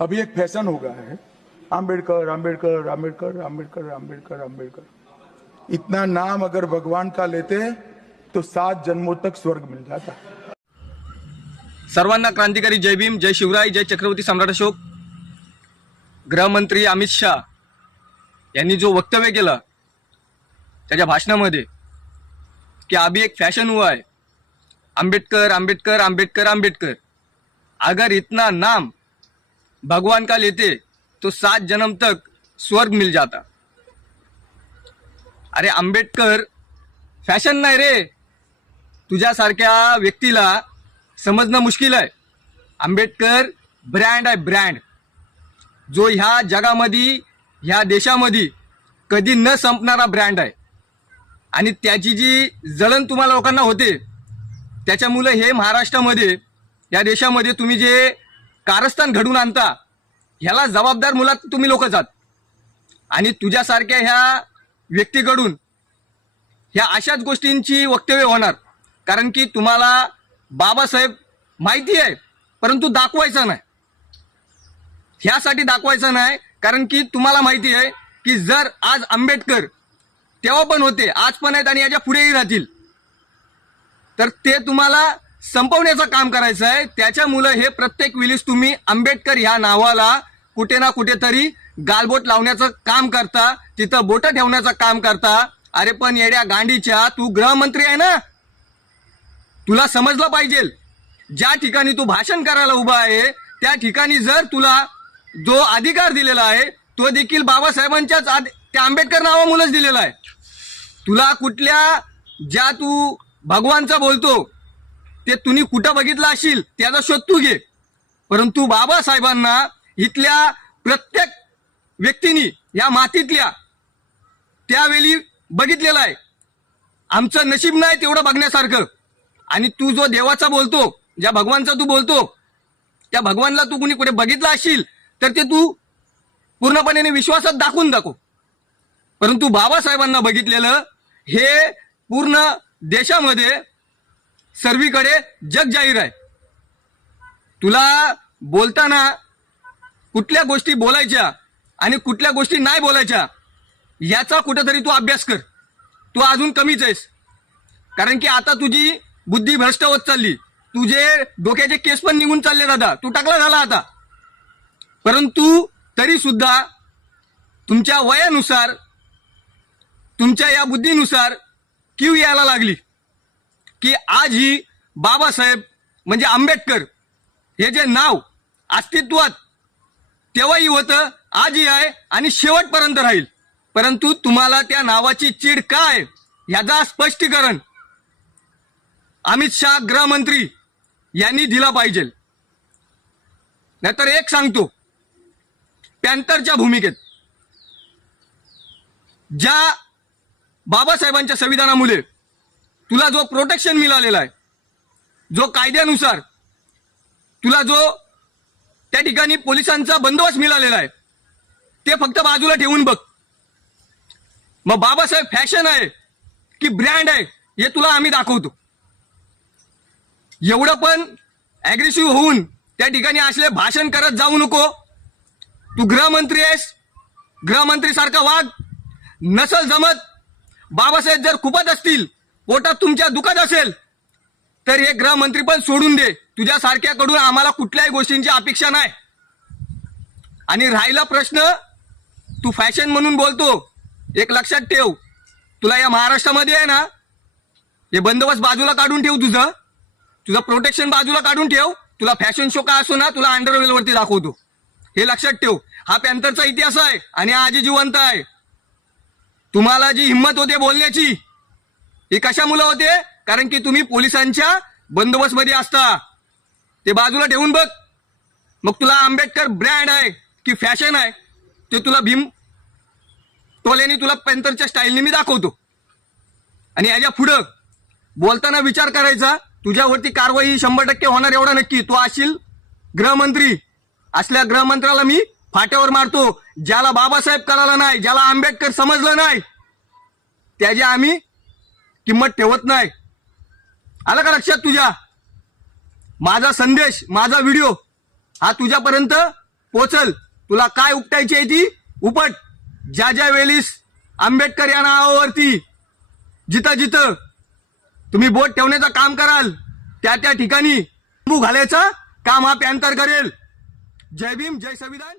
अभी एक फैशन हो गया है। आम्बेडकर आम्बेडकर आम्बेडकर आम्बेडकर आम्बेडकर आम्बेडकर इतना नाम अगर भगवान का लेते तो सात जन्मों तक स्वर्ग मिल जाता। सर्वांना क्रांतिकारी जय भीम जय शिवराय जय चक्रवर्ती सम्राट अशोक। गृहमंत्री अमित शाह यांनी जो वक्तव्य केलं त्याच्या भाषणामध्ये की अभी एक फॅशन हुआ है। आंबेडकर आंबेडकर आंबेडकर आंबेडकर। अगर इतना नाम भगवान का लेते तो सात जन्म तक स्वर्ग मिल जाता। अरे आंबेडकर फॅशन नाही रे. तुझ्यासारख्या व्यक्तीला समजणं मुश्किल आहे. आंबेडकर ब्रँड आहे ब्रँड जो ह्या जगामध्ये ह्या देशामध्ये कधी न संपणारा ब्रँड आहे. आणि त्याची जी जळण तुम्हाला लोकांना होते त्याच्यामुळे हे महाराष्ट्रामध्ये या देशामध्ये तुम्ही जे कारस्थान घडून आणता ह्याला जबाबदार मुलात तुम्ही लोकच आहात आणि तुझ्यासारख्या ह्या व्यक्तीकडून ह्या अशाच गोष्टींची वक्तव्य होणार. कारण की तुम्हाला बाबासाहेब माहिती आहे परंतु दाखवायचं नाही. ह्यासाठी दाखवायचं नाही कारण की तुम्हाला माहिती आहे की जर आज आंबेडकर तेव्हा पण होते आज पण आहेत आणि याच्या पुढेही राहतील. तर ते तुम्हाला संपवण्याचं काम करायचं आहे त्याच्यामुळं हे प्रत्येक वेळेस तुम्ही आंबेडकर ह्या नावाला कुठे ना कुठेतरी गालबोट लावण्याचं काम करता. तिथं बोट ठेवण्याचं काम करता. अरे पण येड्या गांडीच्या तू गृहमंत्री आहे ना? तुला समजलं पाहिजे ज्या ठिकाणी तू भाषण करायला उभा आहे त्या ठिकाणी जर तुला जो अधिकार दिलेला आहे तो देखील बाबासाहेबांच्याच आद- त्या आंबेडकर नावामुळेच दिलेला आहे. तुला कुठल्या ज्या तू भगवानचा बोलतो ते तुम्ही कुठं बघितलं असेल त्याचा शोध तू घे. परंतु बाबासाहेबांना इथल्या प्रत्येक व्यक्तीनी या मातीतल्या त्यावेळी बघितलेलं आहे. आमचं नशीब नाही तेवढं बघण्यासारखं. आणि तू जो देवाचा बोलतो ज्या भगवानचा तू बोलतो त्या भगवानला तू कुणी कुठे बघितलं असशील तर ते तू पूर्णपणे विश्वासात दाखवून दाखव. परंतु बाबासाहेबांना बघितलेलं हे पूर्ण देशामध्ये सर्वीकडे जग जाहीर आहे. तुला बोलताना कुठल्या गोष्टी बोलायच्या आणि कुठल्या गोष्टी नाही बोलायच्या याचा कुठेतरी तू अभ्यास कर. तू अजून कमीच आहेस. कारण की आता तुझी बुद्धी भ्रष्ट होत चालली. तुझे डोक्याचे केस पण निघून चालले दादा. तू टाकला झाला आता. परंतु तरी सुद्धा तुमच्या वयानुसार तुमच्या या बुद्धीनुसार क्यू यायला लागली. की आज ही बाबासाहेब म्हणजे आंबेडकर हे जे नाव अस्तित्वात तेव्हाही होतं आजही आहे आणि शेवटपर्यंत राहील. परंतु तुम्हाला त्या नावाची चीड काय याचा स्पष्टीकरण अमित शाह गृहमंत्री यांनी दिला पाहिजे. नाहीतर एक सांगतो पॅन्थरच्या भूमिकेत. ज्या बाबासाहेबांच्या संविधानामुळे तुला जो प्रोटेक्शन मिळालेला आहे जो कायद्यानुसार तुला जो त्या ठिकाणी पोलिसांचा बंदोबस्त मिळालेला आहे ते फक्त बाजूला ठेवून बघ. मग बाबासाहेब फॅशन आहे की ब्रँड आहे हे तुला आम्ही दाखवतो. एवढं पण अग्रेसिव्ह होऊन त्या ठिकाणी असले भाषण करत जाऊ नको. तू गृहमंत्री आहेस गृहमंत्री सारखा वाघ नसल जमत बाबासाहेब जर खूपच असतील पोटात तुमच्या दुखत असेल तर हे गृहमंत्री पण सोडून दे. तुझ्यासारख्याकडून आम्हाला कुठल्याही गोष्टींची अपेक्षा नाही. आणि राहिला प्रश्न तू फॅशन म्हणून बोलतो एक लक्षात ठेव. तुला या महाराष्ट्रामध्ये आहे ना हे बंदोबस्त बाजूला काढून ठेव तुझं. तुझं प्रोटेक्शन बाजूला काढून ठेव. तुला फॅशन शो का असो ना तुला अंडरवेल वरती दाखवतो. हे लक्षात ठेव. हा पॅन्थरचा इतिहास आहे आणि हा आजी जिवंत आहे. तुम्हाला जी हिंमत होते बोलण्याची हे कशामुळे होते? कारण की तुम्ही पोलिसांच्या बंदोबस्तमध्ये असता. ते बाजूला ठेवून बघ. मग तुला आंबेडकर ब्रँड आहे की फॅशन आहे ते तुला भीम टोल्याने तुला पेंथरच्या स्टाईलने मी दाखवतो. आणि याच्या पुढं बोलताना विचार करायचा तुझ्यावरती कारवाई शंभर टक्के होणार एवढा नक्की. तू असशील गृहमंत्री असल्या गृहमंत्र्याला मी फाट्यावर मारतो. ज्याला बाबासाहेब कळाला नाही ज्याला आंबेडकर समजलं नाही त्याचे आम्ही किंमत ठेवत नाही. आलं का लक्षात तुझ्या? माझा संदेश माझा व्हिडिओ हा तुझ्यापर्यंत पोचल तुला काय उपटायची आहे ती? उपट. ज्या ज्या वेळीस आंबेडकर या नावावरती जिथं जिथं तुम्ही बोट ठेवण्याचं काम कराल त्या त्या ठिकाणी घालायचं काम हा पॅन्तर करेल. जय भीम जय संविधान.